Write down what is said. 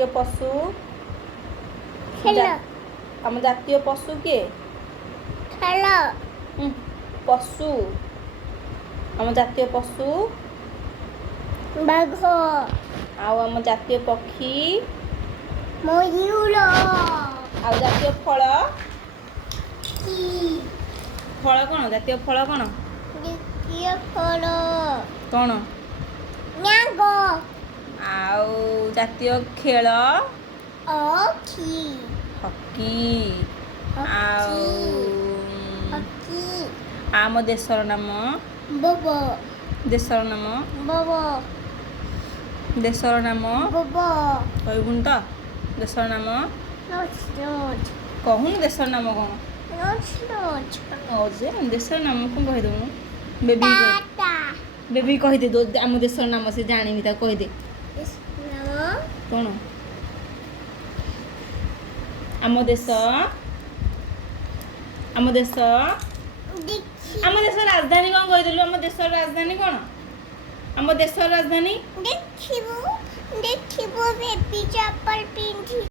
জাতীয় পশু ଆମ ଜାତୀୟ ପଶୁ କିଏ? ପଶୁ ଆମ ଜାତୀୟ ପଶୁ ବାଘ। ଆଉ ଆମ ଜାତୀୟ ପକ୍ଷୀ ମୟୂର। ଆଉ ଜାତୀୟ ଫଳ କି ଫଳ କ'ଣ? ଜାତୀୟ ଫଳ କ'ଣ? ଜାତୀୟ ଫଳ କ'ଣ? ମ୍ୟାଙ୍ଗୋ। ଆଉ ଜାତୀୟ ଖେଳ ହକି। ହକି। ଆଉ ହକି। ଆମ ଦେଶର ନାମ ବୋବୋ। ଦେଶର ନାମ ବୋବୋ। ଦେଶର ନାମ ବୋବୋ। କହିବୁନି ତ? ଦେଶର ନାମ ନୋଚ। କହୁନୁ ଦେଶର ନାମ କ'ଣ? ନୋଚ। ଦେଶର ନାମ କ'ଣ କହିଦେଉନୁ? ବେବି ଟାଟା। ବେବି କହିଦେ ଆମ ଦେଶର ନାମ ସେ ଜାଣିନି ତାକୁ କହିଦେ। କ'ଣ? ଆମ ଦେଶ ଆମ ଦେଶର ରାଜଧାନୀ କ'ଣ କହିଦେଲୁ? ଆମ ଦେଶର ରାଜଧାନୀ କ'ଣ? ଆମ ଦେଶର ରାଜଧାନୀ ଦେଖିବୁ ବେବି ଚପଲ ପିନ୍ଧି